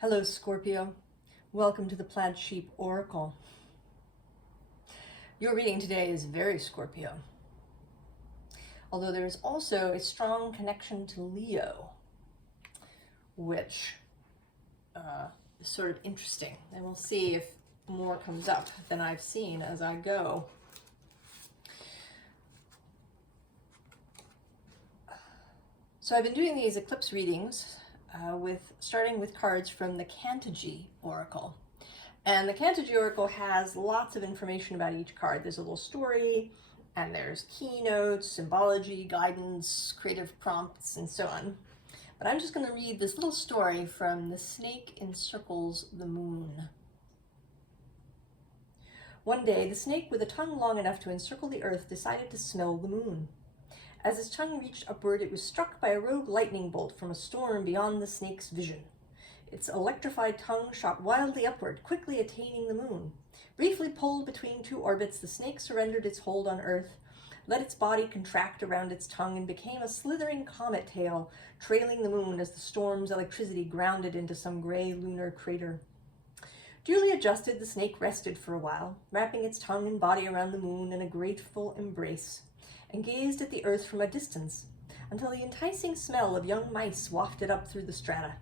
Hello, Scorpio. Welcome to the Plaid Sheep Oracle. Your reading today is very Scorpio, although there is also a strong connection to Leo, which is sort of interesting. And we'll see if more comes up than I've seen as I go. So I've been doing these eclipse readings starting with cards from the Cantigee Oracle. And the Cantigee Oracle has lots of information about each card. There's a little story, and there's keynotes, symbology, guidance, creative prompts, and so on. But I'm just going to read this little story from The Snake Encircles the Moon. One day, the snake with a tongue long enough to encircle the earth decided to smell the moon. As his tongue reached upward, it was struck by a rogue lightning bolt from a storm beyond the snake's vision. Its electrified tongue shot wildly upward, quickly attaining the moon. Briefly pulled between two orbits, the snake surrendered its hold on Earth, let its body contract around its tongue, and became a slithering comet tail, trailing the moon as the storm's electricity ground it into some gray lunar crater. Duly adjusted, the snake rested for a while, wrapping its tongue and body around the moon in a grateful embrace, and gazed at the earth from a distance, until the enticing smell of young mice wafted up through the strata.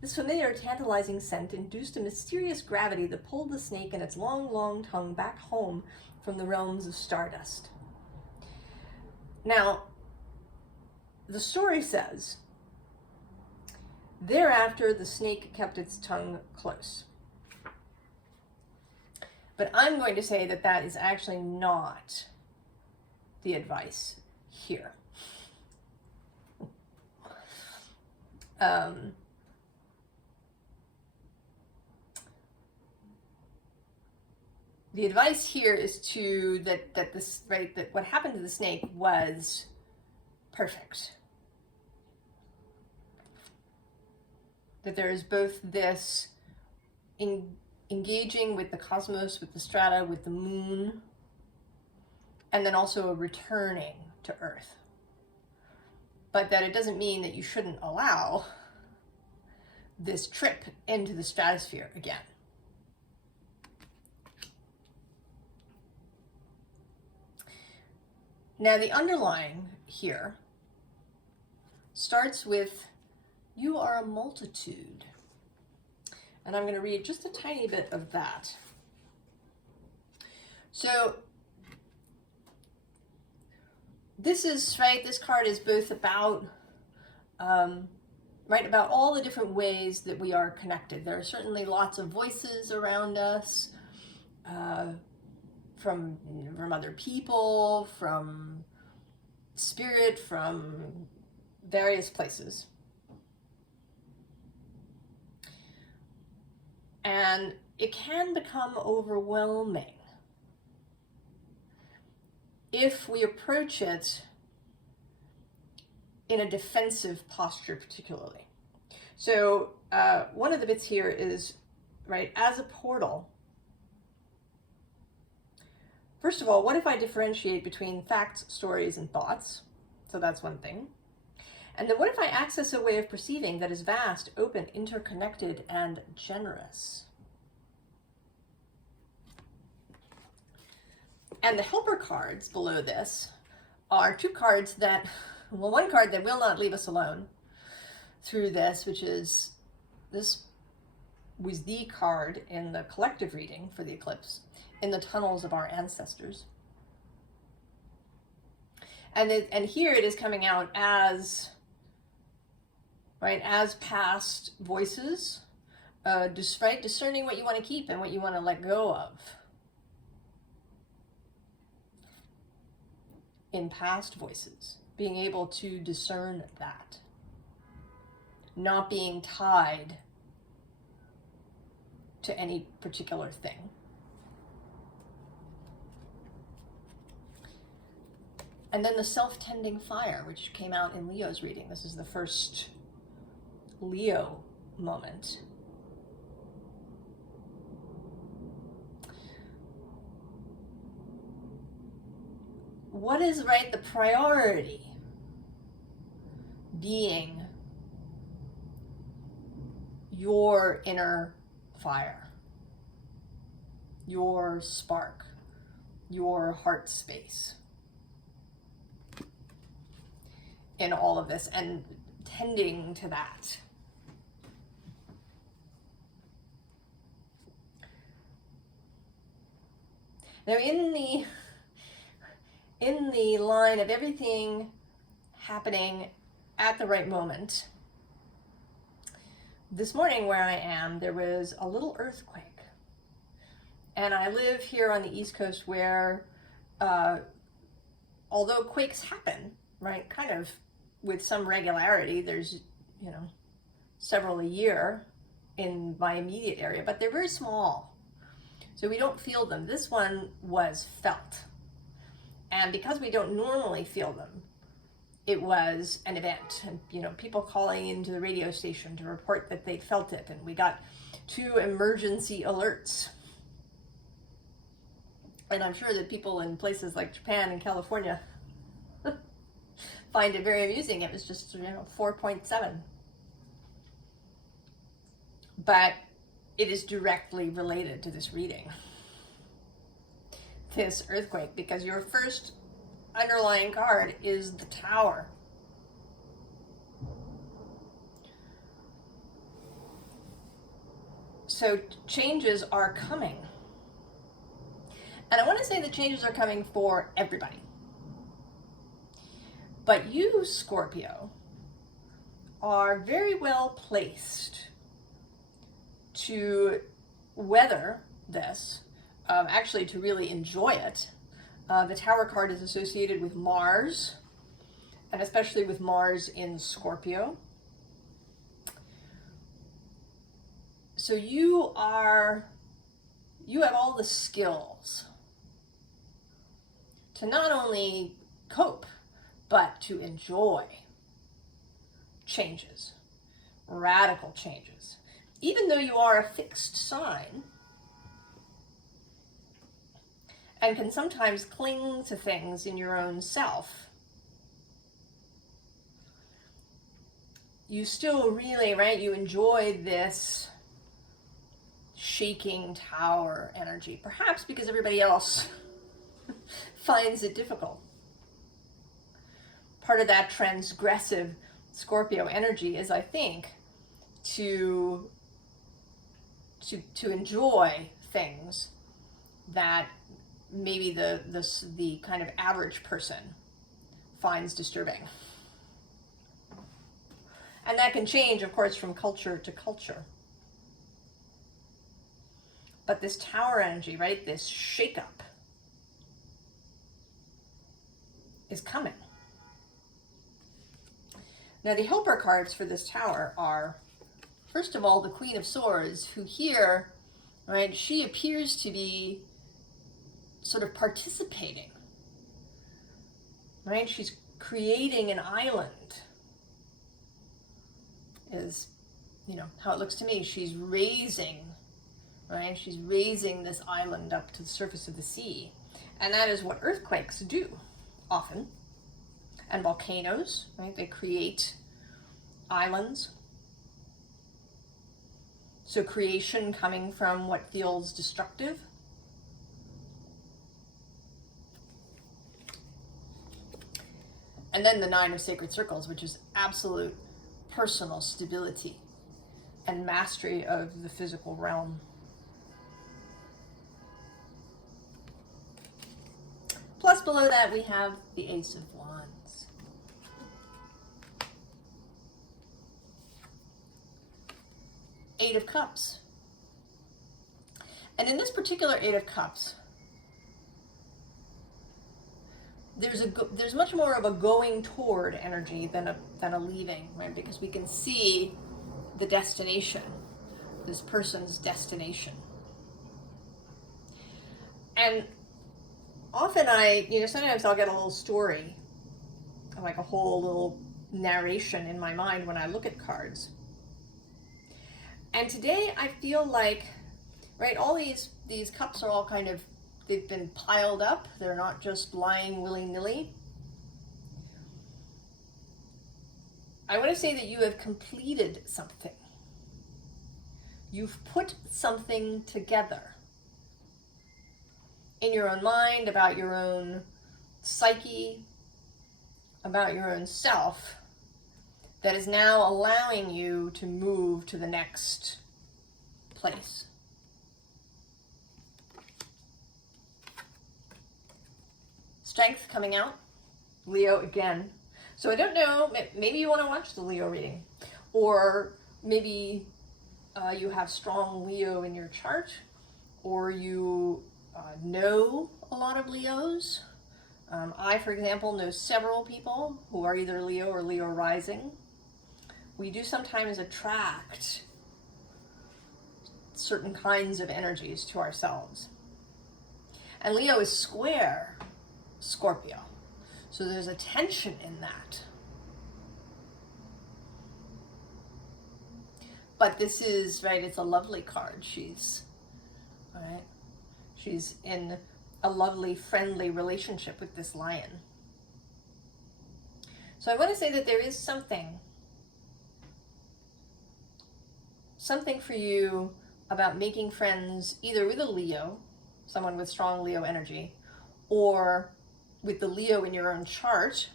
This familiar, tantalizing scent induced a mysterious gravity that pulled the snake and its long, long tongue back home from the realms of stardust. Now, the story says, thereafter the snake kept its tongue close. But I'm going to say that that is actually not the advice here. The advice here is that what happened to the snake was perfect. That there is both this engaging with the cosmos, with the strata, with the moon, and then also a returning to Earth. But that it doesn't mean that you shouldn't allow this trip into the stratosphere again. Now, the underlying here starts with, you are a multitude. And I'm going to read just a tiny bit of that. So, this card is both about, about all the different ways that we are connected. There are certainly lots of voices around us, from other people, from spirit, from various places. And it can become overwhelming if we approach it in a defensive posture particularly. So one of the bits here is, as a portal, first of all, what if I differentiate between facts, stories, and thoughts? So that's one thing. And then what if I access a way of perceiving that is vast, open, interconnected, and generous? And the helper cards below this are two cards that, one card that will not leave us alone through this, which is, this was the card in the collective reading for the eclipse, in the tunnels of our ancestors. And here it is coming out as, as past voices, discerning what you want to keep and what you want to let go of. In past voices, being able to discern that, not being tied to any particular thing. And then the self-tending fire, which came out in Leo's reading. This is the first Leo moment. What is the priority being your inner fire, your spark, your heart space in all of this, and tending to that. Now in the line of everything happening at the right moment, this morning where I am, there was a little earthquake. And I live here on the East Coast where, although quakes happen, right, kind of with some regularity, there's, you know, several a year in my immediate area, but they're very small. So we don't feel them. This one was felt. And because we don't normally feel them, it was an event. And, you know, people calling into the radio station to report that they felt it. And we got 2 emergency alerts. And I'm sure that people in places like Japan and California find it very amusing. It was just, 4.7. But it is directly related to this reading, this earthquake, because your first underlying card is the Tower. So changes are coming. And I want to say the changes are coming for everybody. But you, Scorpio, are very well placed to weather this, actually to really enjoy it. The Tower card is associated with Mars, and especially with Mars in Scorpio. So you have all the skills to not only cope, but to enjoy changes, radical changes. Even though you are a fixed sign and can sometimes cling to things in your own self, you still really, right, you enjoy this shaking tower energy, perhaps because everybody else finds it difficult. Part of that transgressive Scorpio energy is, I think, to enjoy things that maybe the kind of average person finds disturbing. And that can change, of course, from culture to culture. But this Tower energy, right, this shakeup is coming. Now the helper cards for this Tower are, first of all, the Queen of Swords, who here, right, she appears to be sort of participating, right? She's creating an island, is, how it looks to me. She's raising, right? She's raising this island up to the surface of the sea. And that is what earthquakes do often. And volcanoes, right? They create islands. So creation coming from what feels destructive. And then the 9 of Sacred Circles, which is absolute personal stability and mastery of the physical realm. Plus below that we have the Ace of Wands. Eight of Cups. And in this particular Eight of Cups, there's much more of a going toward energy than a leaving, right? Because we can see the destination, this person's destination. And often sometimes I'll get a little story, like a whole little narration in my mind when I look at cards. And today I feel like, right, all these cups are all kind of, they've been piled up. They're not just lying willy-nilly. I want to say that you have completed something. You've put something together in your own mind, about your own psyche, about your own self, that is now allowing you to move to the next place. Strength coming out. Leo again. So I don't know, maybe you want to watch the Leo reading, or maybe you have strong Leo in your chart, or you know a lot of Leos. I, for example, know several people who are either Leo or Leo rising. We do sometimes attract certain kinds of energies to ourselves. And Leo is square Scorpio. So there's a tension in that. But this is, right, it's a lovely card. She's in a lovely, friendly relationship with this lion. So I want to say that there is something for you about making friends either with a Leo, someone with strong Leo energy, or with the Leo in your own chart,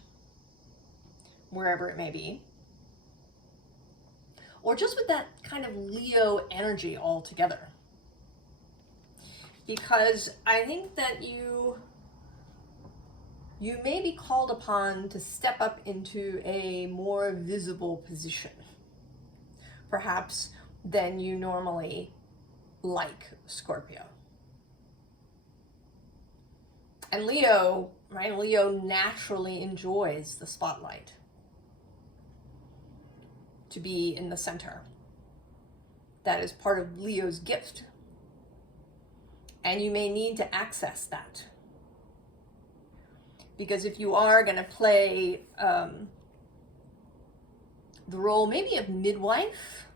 wherever it may be, or just with that kind of Leo energy altogether. Because I think that you may be called upon to step up into a more visible position, perhaps than you normally like, Scorpio. And Leo, right? Leo naturally enjoys the spotlight, to be in the center. That is part of Leo's gift. And you may need to access that. Because if you are going to play the role maybe of midwife,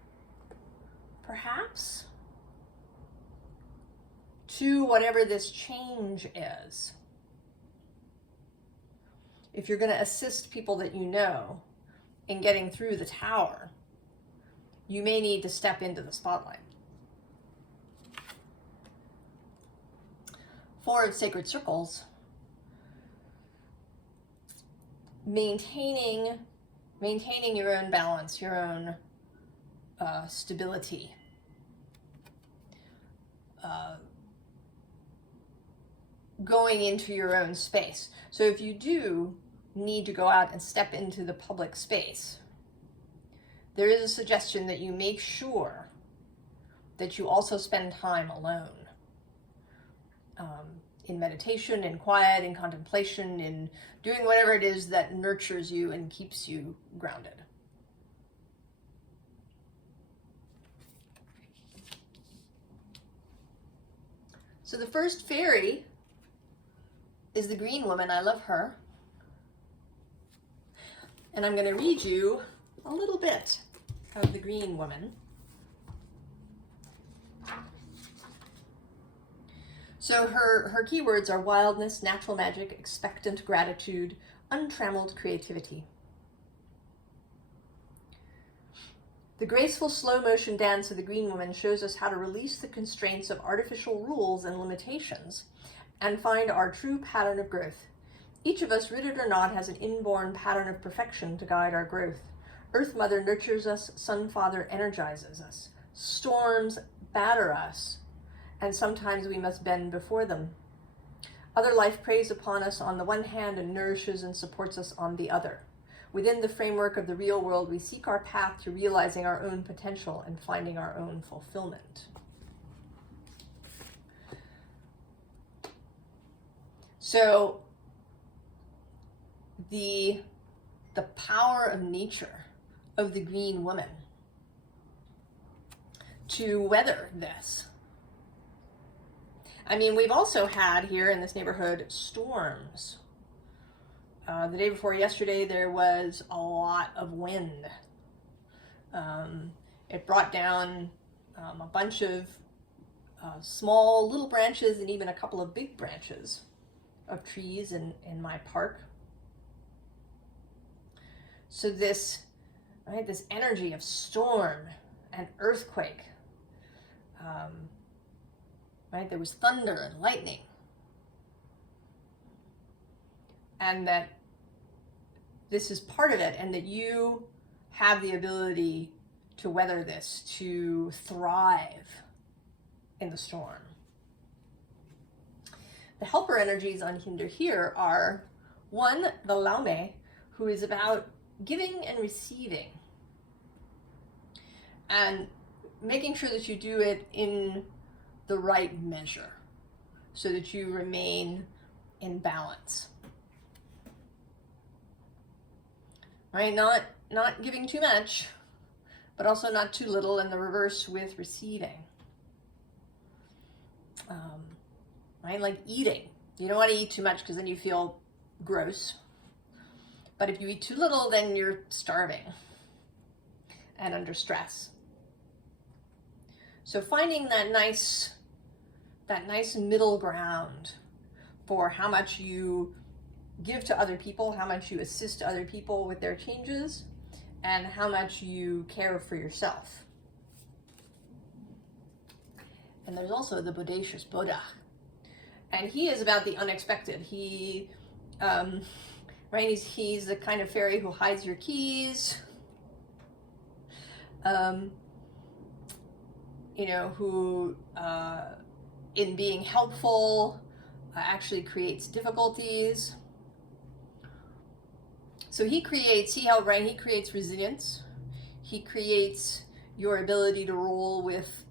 perhaps, to whatever this change is, if you're going to assist people that you know in getting through the tower, you may need to step into the spotlight. Four of Sacred Circles. Maintaining your own balance, your own stability. Going into your own space. So if you do need to go out and step into the public space, there is a suggestion that you make sure that you also spend time alone. In meditation, in quiet, in contemplation, in doing whatever it is that nurtures you and keeps you grounded. So the first fairy is the green woman. I love her. And I'm going to read you a little bit of the green woman. So her keywords are wildness, natural magic, expectant gratitude, untrammeled creativity. The graceful slow motion dance of the green woman shows us how to release the constraints of artificial rules and limitations and find our true pattern of growth. Each of us, rooted or not, has an inborn pattern of perfection to guide our growth. Earth Mother nurtures us, Sun Father energizes us. Storms batter us, and sometimes we must bend before them. Other life preys upon us on the one hand and nourishes and supports us on the other. Within the framework of the real world, we seek our path to realizing our own potential and finding our own fulfillment. So, the power of nature, of the green woman, to weather this. I mean, we've also had here in this neighborhood storms. The day before yesterday, there was a lot of wind. It brought down a bunch of small little branches and even a couple of big branches of trees in my park. So this energy of storm and earthquake right? There was thunder and lightning. And that this is part of it, and that you have the ability to weather this, to thrive in the storm. The helper energies on Hinder here are, one, the Laume, who is about giving and receiving, and making sure that you do it in the right measure so that you remain in balance. Right? Not giving too much, but also not too little, and the reverse with receiving. Right? Like eating. You don't want to eat too much because then you feel gross. But if you eat too little, then you're starving and under stress. So finding that nice middle ground for how much you give to other people, how much you assist other people with their changes, and how much you care for yourself. And there's also the Bodacious Buddha. And he is about the unexpected. He, right, he's the kind of fairy who hides your keys, you know, who, in being helpful, actually creates difficulties. So he creates resilience. He creates your ability to roll with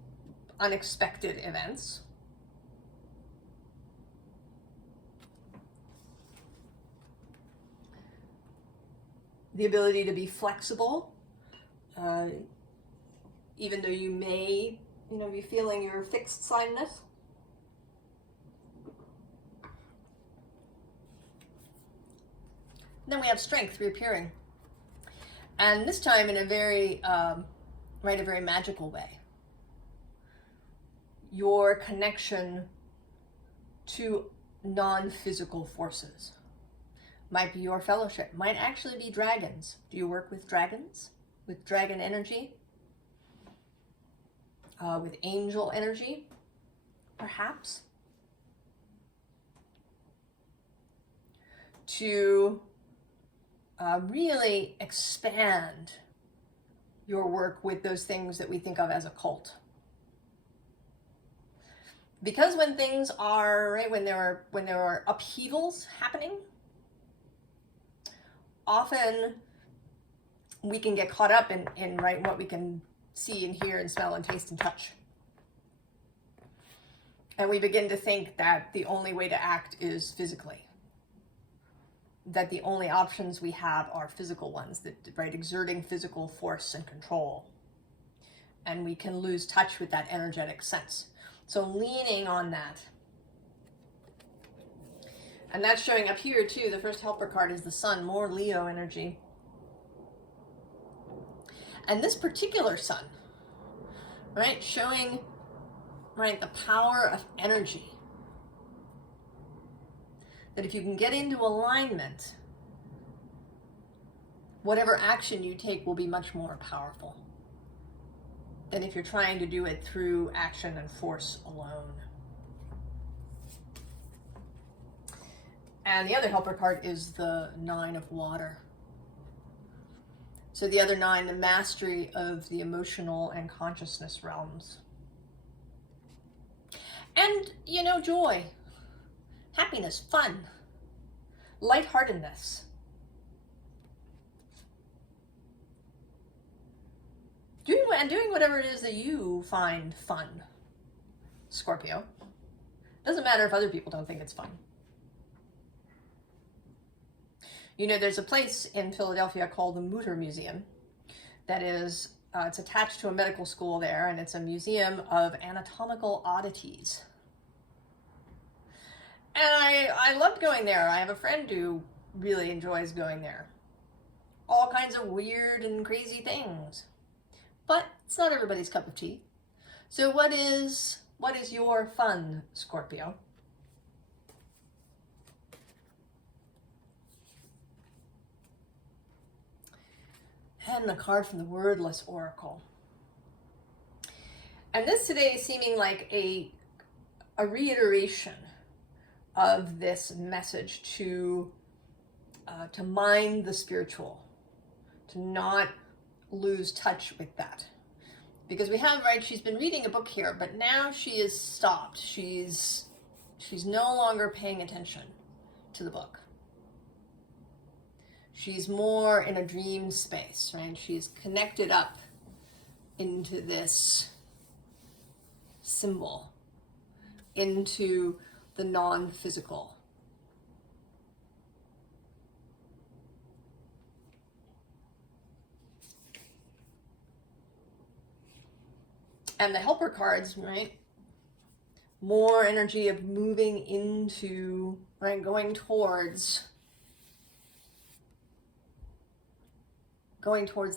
unexpected events. The ability to be flexible, even though you may, you know, be feeling your fixed signness. Then we have strength reappearing, and this time in a very, a very magical way. Your connection to non-physical forces might be your fellowship, might actually be dragons. Do you work with dragons? With dragon energy? With angel energy, perhaps? To really expand your work with those things that we think of as occult. Because when things are, right, when there are upheavals happening, often we can get caught up in right, what we can see and hear and smell and taste and touch. And we begin to think that the only way to act is physically. That the only options we have are physical ones, that, right, exerting physical force and control. And we can lose touch with that energetic sense. So leaning on that. And that's showing up here too. The first helper card is the Sun, more Leo energy. And this particular Sun, right, showing, right, the power of energy. That if you can get into alignment, whatever action you take will be much more powerful than if you're trying to do it through action and force alone. And the other helper card is the Nine of Water. So the other nine, the mastery of the emotional and consciousness realms. And, you know, joy. Happiness, fun, lightheartedness. Doing whatever it is that you find fun, Scorpio. Doesn't matter if other people don't think it's fun. You know, there's a place in Philadelphia called the Mutter Museum that is, it's attached to a medical school there, and it's a museum of anatomical oddities. And I loved going there. I have a friend who really enjoys going there. All kinds of weird and crazy things. But it's not everybody's cup of tea. So what is your fun, Scorpio? And the card from the Wordless Oracle. And this today is seeming like a reiteration of this message to mind the spiritual, to not lose touch with that. Because we have, right, she's been reading a book here, but now she is stopped. She's no longer paying attention to the book. She's more in a dream space, right? She's connected up into this symbol, into the non-physical. And the helper cards, right? More energy of moving into, right, going towards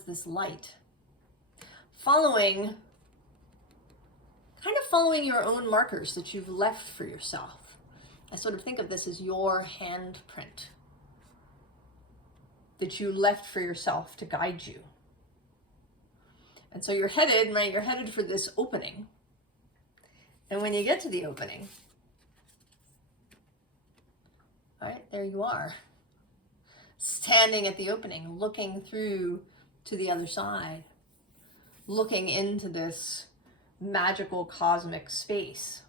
this light. Kind of following your own markers that you've left for yourself. I sort of think of this as your handprint that you left for yourself to guide you. And so you're headed, right? You're headed for this opening. And when you get to the opening, all right, there you are. Standing at the opening, looking through to the other side, looking into this magical cosmic space.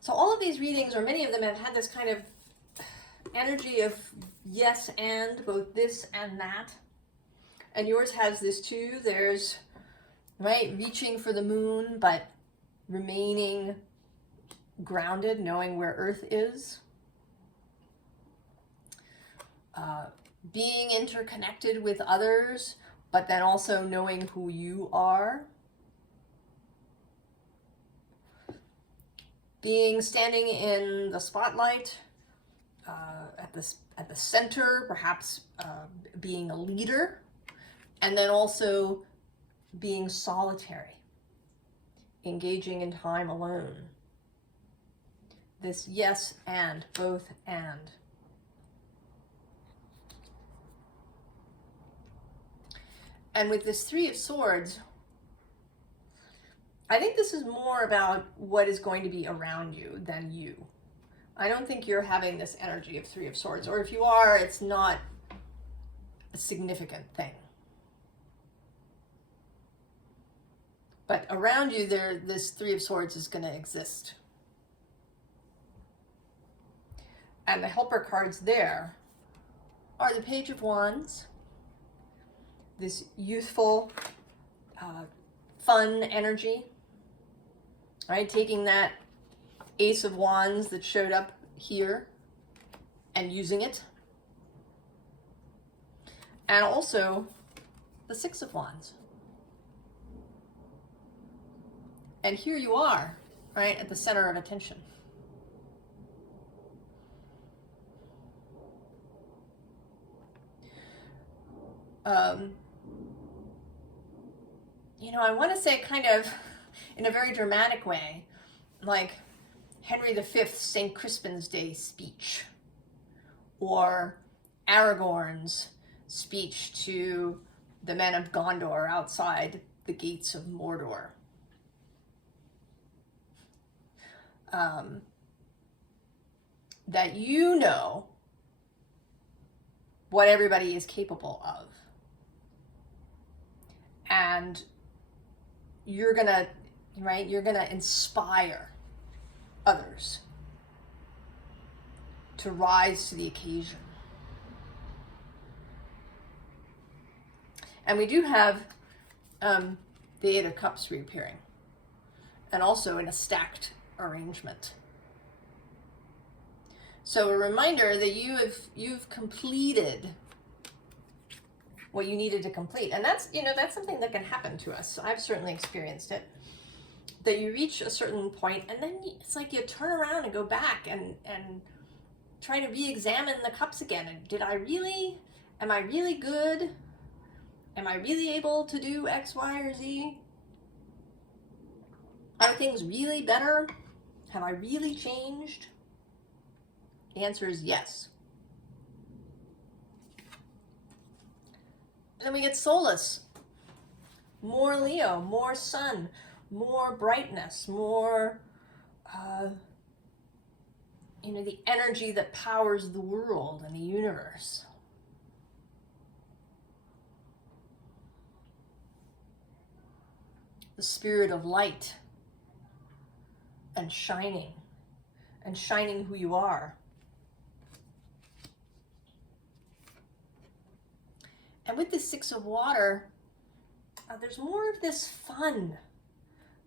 So all of these readings, or many of them, have had this kind of energy of yes and, both this and that. And yours has this too. There's, right, reaching for the moon, but remaining grounded, knowing where Earth is. Being interconnected with others, but then also knowing who you are. Standing in the spotlight, at the center, perhaps being a leader, and then also being solitary, engaging in time alone. This yes and, both and. And with this Three of Swords, I think this is more about what is going to be around you than you. I don't think you're having this energy of Three of Swords, or if you are, it's not a significant thing. But around you, this Three of Swords is going to exist. And the helper cards there are the Page of Wands, this youthful, fun energy, right? Taking that Ace of Wands that showed up here and using it. And also the Six of Wands. And here you are, right, at the center of attention. You know, I want to say kind of in a very dramatic way, like Henry V's St. Crispin's Day speech, or Aragorn's speech to the men of Gondor outside the gates of Mordor. That you know what everybody is capable of. And you're gonna, right, you're gonna inspire others to rise to the occasion. And we do have the Eight of Cups reappearing, and also in a stacked arrangement. So a reminder that you've completed what you needed to complete. And that's, you know, that's something that can happen to us. I've certainly experienced it. That you reach a certain point and then it's like you turn around and go back and try to re-examine the cups again. And am I really good? Am I really able to do X, Y, or Z? Are things really better? Have I really changed? The answer is yes. And then we get Solus. More Leo, more sun, more brightness, more, the energy that powers the world and the universe. The spirit of light and shining who you are. And with this Six of Water, there's more of this fun,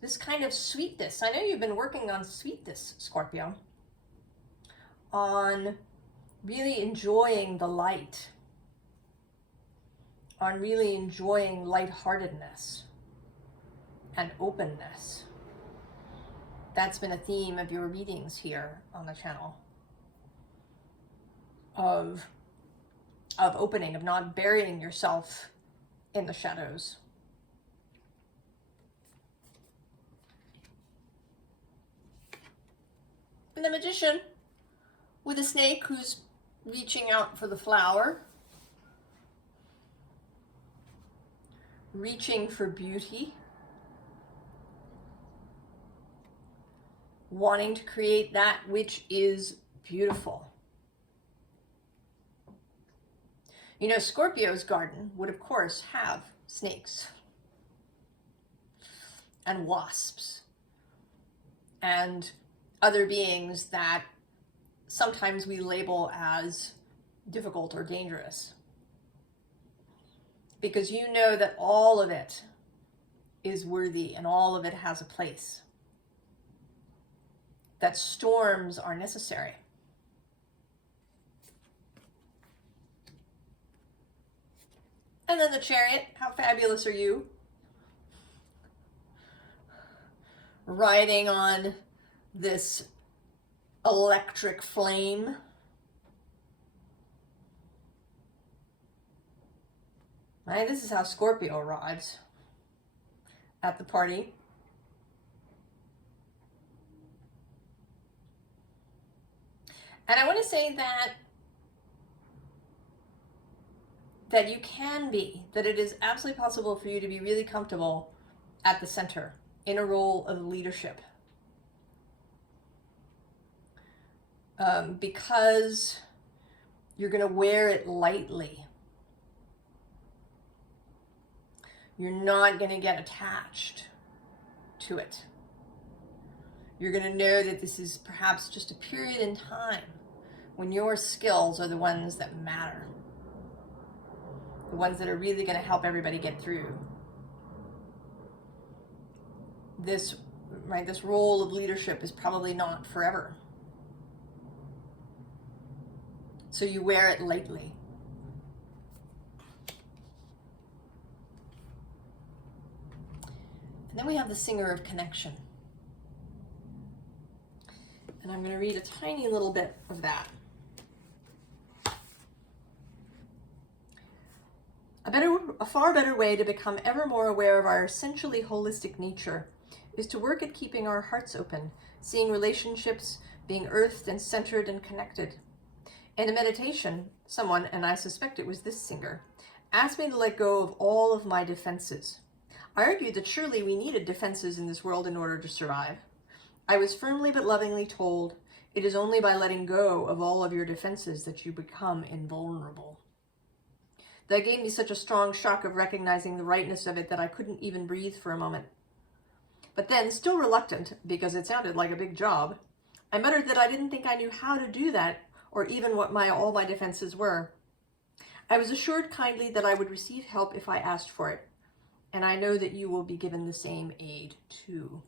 this kind of sweetness. I know you've been working on sweetness, Scorpio, on really enjoying the light, on really enjoying lightheartedness and openness. That's been a theme of your readings here on the channel, of opening, of not burying yourself in the shadows. And the Magician with a snake who's reaching out for the flower, reaching for beauty, wanting to create that which is beautiful. Scorpio's garden would, of course, have snakes and wasps and other beings that sometimes we label as difficult or dangerous. Because you know that all of it is worthy and all of it has a place. That storms are necessary. And then the Chariot, how fabulous are you? Riding on this electric flame. Right, this is how Scorpio rides at the party. And I want to say that you can be, that it is absolutely possible for you to be really comfortable at the center in a role of leadership. Because you're going to wear it lightly. You're not going to get attached to it. You're going to know that this is perhaps just a period in time when your skills are the ones that matter. The ones that are really going to help everybody get through. This role of leadership is probably not forever. So you wear it lightly. And then we have the Singer of Connection. And I'm going to read a tiny little bit of that. A far better way to become ever more aware of our essentially holistic nature is to work at keeping our hearts open, seeing relationships being earthed and centered and connected. In a meditation, someone, and I suspect it was this singer, asked me to let go of all of my defenses. I argued that surely we needed defenses in this world in order to survive. I was firmly but lovingly told, it is only by letting go of all of your defenses that you become invulnerable. That gave me such a strong shock of recognizing the rightness of it that I couldn't even breathe for a moment. But then, still reluctant, because it sounded like a big job, I muttered that I didn't think I knew how to do that, or even what all my defenses were. I was assured kindly that I would receive help if I asked for it, and I know that you will be given the same aid too.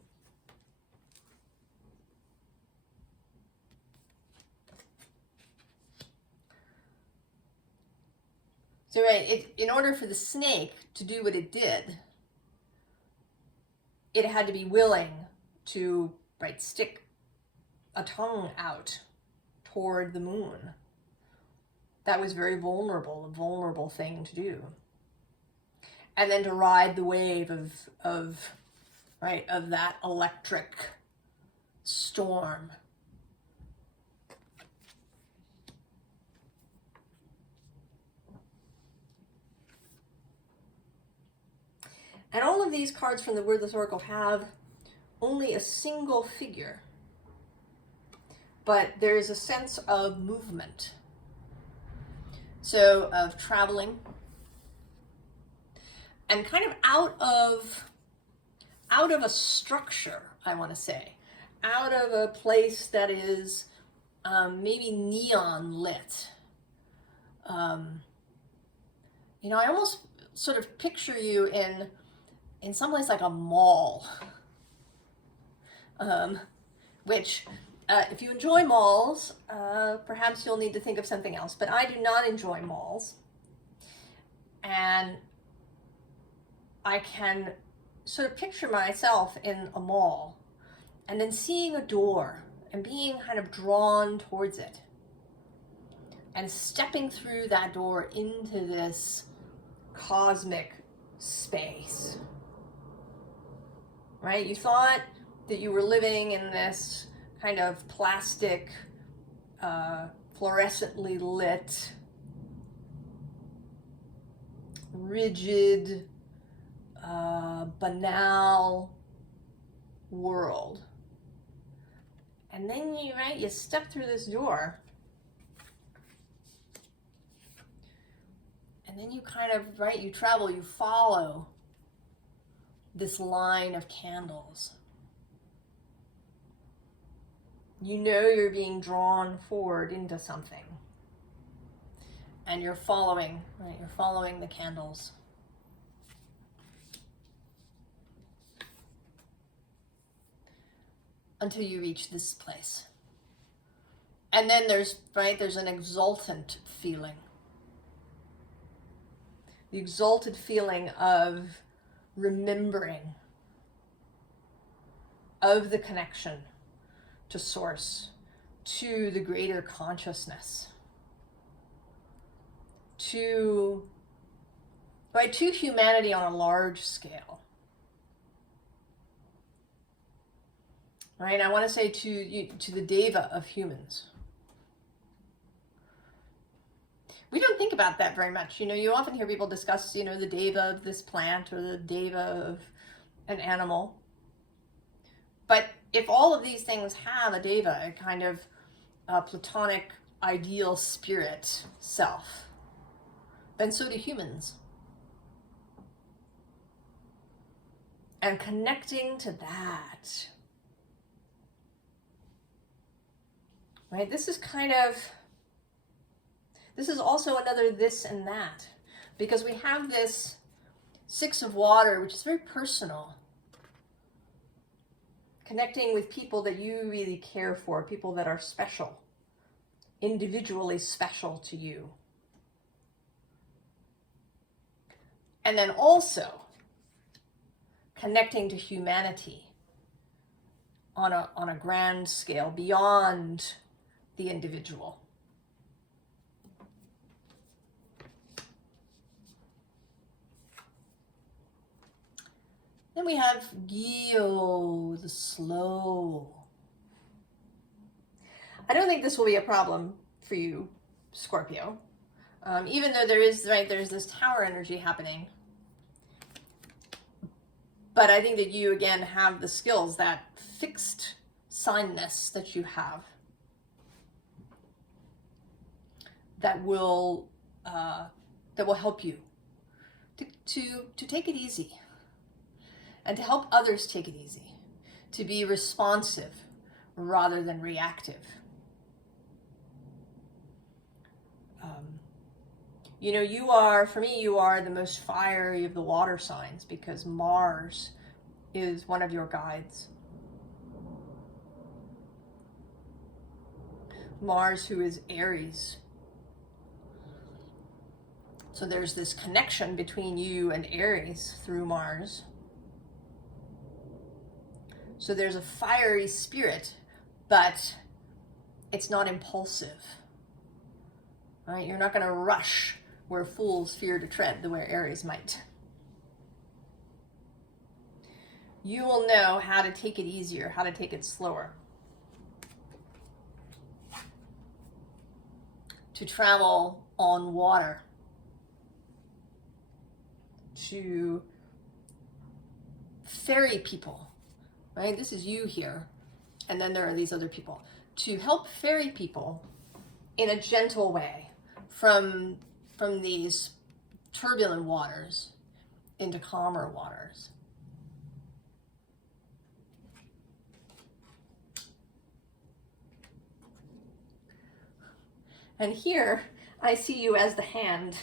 So in order for the snake to do what it did, it had to be willing to stick a tongue out toward the moon. That was very vulnerable, a vulnerable thing to do. And then to ride the wave of that electric storm. And all of these cards from the Wordless Oracle have only a single figure, but there is a sense of movement. So of traveling and kind of out of a structure, I want to say, out of a place that is maybe neon lit. You know, I almost sort of picture you in some place like a mall, which if you enjoy malls, perhaps you'll need to think of something else, but I do not enjoy malls. And I can sort of picture myself in a mall and then seeing a door and being kind of drawn towards it and stepping through that door into this cosmic space, right? You thought that you were living in this kind of plastic, fluorescently lit, rigid, banal world. And then you step through this door, and then you kind of, you travel, you follow this line of candles. You know you're being drawn forward into something. And you're following, You're following the candles. Until you reach this place. And then there's an exultant feeling. The exalted feeling of remembering, of the connection to source, to the greater consciousness, to humanity on a large scale. Right? I want to say to the deva of humans. We don't think about that very much. You know, you often hear people discuss, the deva of this plant or the deva of an animal. But if all of these things have a deva, a kind of platonic ideal spirit self, then so do humans. And connecting to that, right? This is also another this and that, because we have this Six of Water, which is very personal. Connecting with people that you really care for, people that are special, individually special to you. And then also connecting to humanity on a grand scale beyond the individual. Then we have Gyo, the slow. I don't think this will be a problem for you, Scorpio. Even though there's this tower energy happening. But I think that you, again, have the skills, that fixed signness that you have, that will help you to take it easy. And to help others take it easy, to be responsive rather than reactive. For me, you are the most fiery of the water signs, because Mars is one of your guides. Mars, who is Aries. So there's this connection between you and Aries through Mars. So there's a fiery spirit, but it's not impulsive. Right? You're not going to rush where fools fear to tread the way Aries might. You will know how to take it easier, how to take it slower. To travel on water. To fairy people, right? This is you here, and then there are these other people. To help fairy people in a gentle way from these turbulent waters into calmer waters. And here I see you as the hand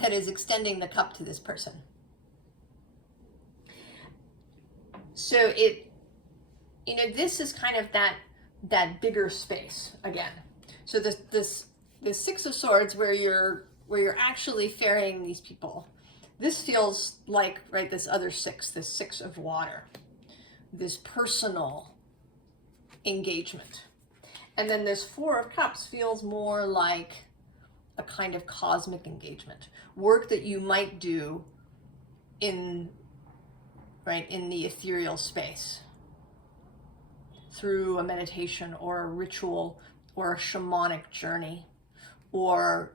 that is extending the cup to this person. So this is kind of that bigger space again. So this Six of Swords where you're actually ferrying these people. This feels like, right, this other six, this Six of Water, this personal engagement. And then this Four of Cups feels more like a kind of cosmic engagement, work that you might do in the ethereal space through a meditation or a ritual or a shamanic journey or,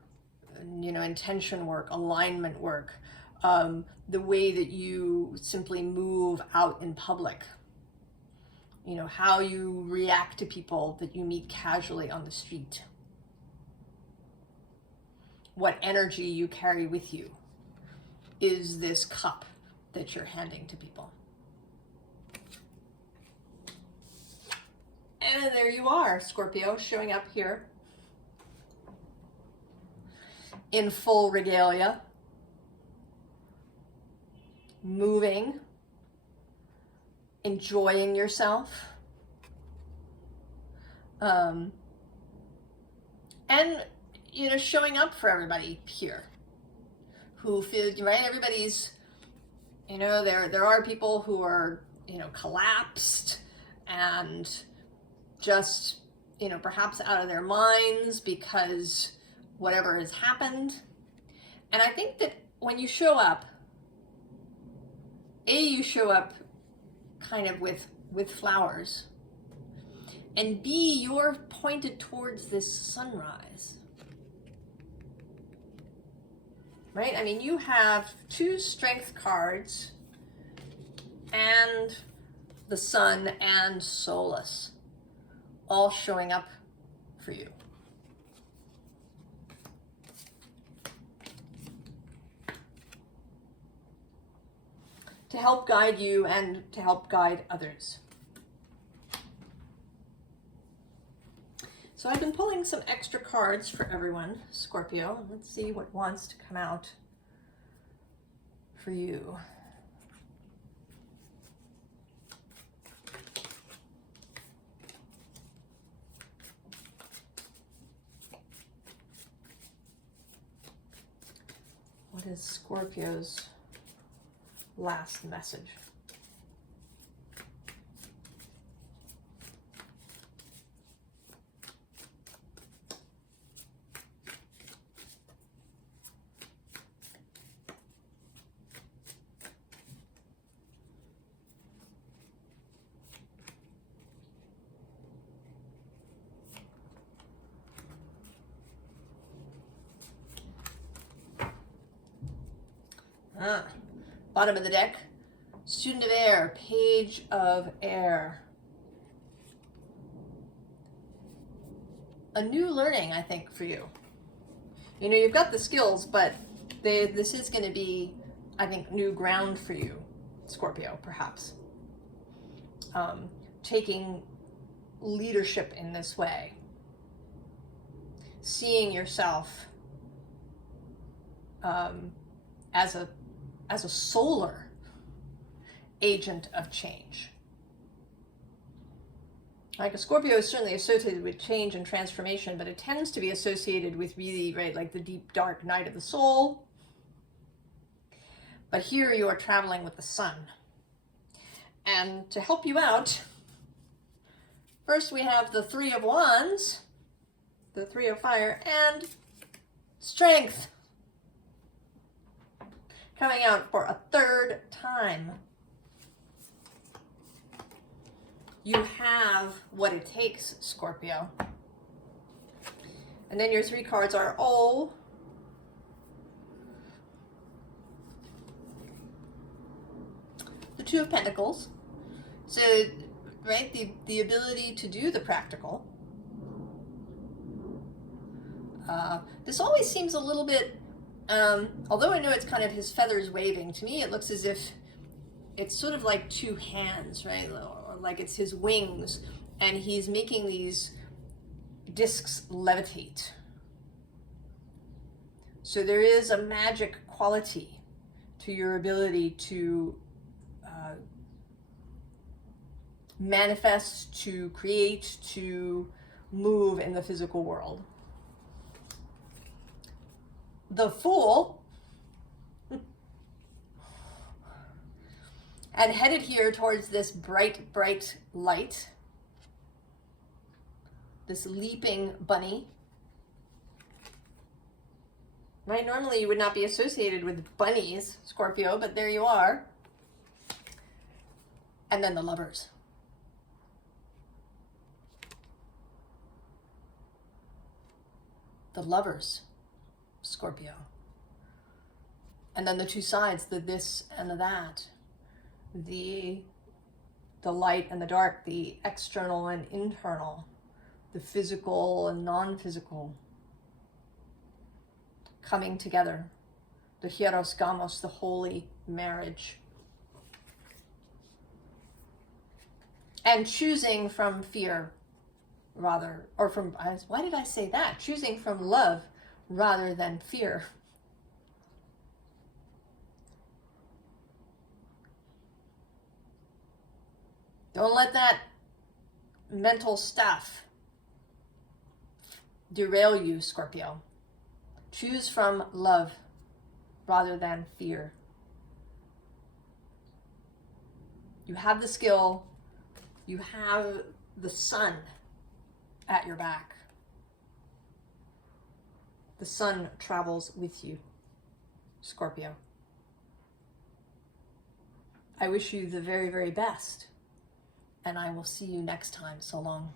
intention work, alignment work, the way that you simply move out in public, how you react to people that you meet casually on the street, what energy you carry with you is this cup that you're handing to people. And there you are, Scorpio, showing up here in full regalia, moving, enjoying yourself, and showing up for everybody here who feel, right, everybody's, there are people who are, collapsed and just, perhaps out of their minds because whatever has happened. And I think that when you show up, you show up kind of with flowers, and B, you're pointed towards this sunrise, right? I mean, you have 2 strength cards and the sun and Solace all showing up for you. To help guide you and to help guide others. So I've been pulling some extra cards for everyone, Scorpio. Let's see what wants to come out for you. What is Scorpio's last message? Bottom of the deck, Student of Air, Page of Air. A new learning, I think, for you. You've got the skills, but this is going to be, I think, new ground for you, Scorpio, perhaps. Taking leadership in this way. Seeing yourself as a solar agent of change. Like a Scorpio is certainly associated with change and transformation, but it tends to be associated with really, right, like the deep, dark night of the soul. But here you are traveling with the sun. And to help you out, first we have the Three of Wands, the Three of Fire, and Strength. Coming out for a 3rd time. You have what it takes, Scorpio. And then your 3 cards are Two of Pentacles. So, right, the ability to do the practical. This always seems a little bit, although I know it's kind of his feathers waving, to me it looks as if it's sort of like two hands, right? Or like it's his wings, and he's making these discs levitate. So there is a magic quality to your ability to manifest, to create, to move in the physical world. The Fool, and headed here towards this bright, bright light, this leaping bunny. Right, normally you would not be associated with bunnies, Scorpio, but there you are. And then the Lovers. The Lovers, Scorpio. And then the two sides, the this and the that. The light and the dark, the external and internal, the physical and non-physical coming together. The hieros gamos, the holy marriage. And choosing from fear rather, or from, why did I say that? Choosing from love rather than fear. Don't let that mental stuff derail you, Scorpio. Choose from love rather than fear. You have the skill. You have the sun at your back. The sun travels with you, Scorpio. I wish you the very, very best, and I will see you next time. So long.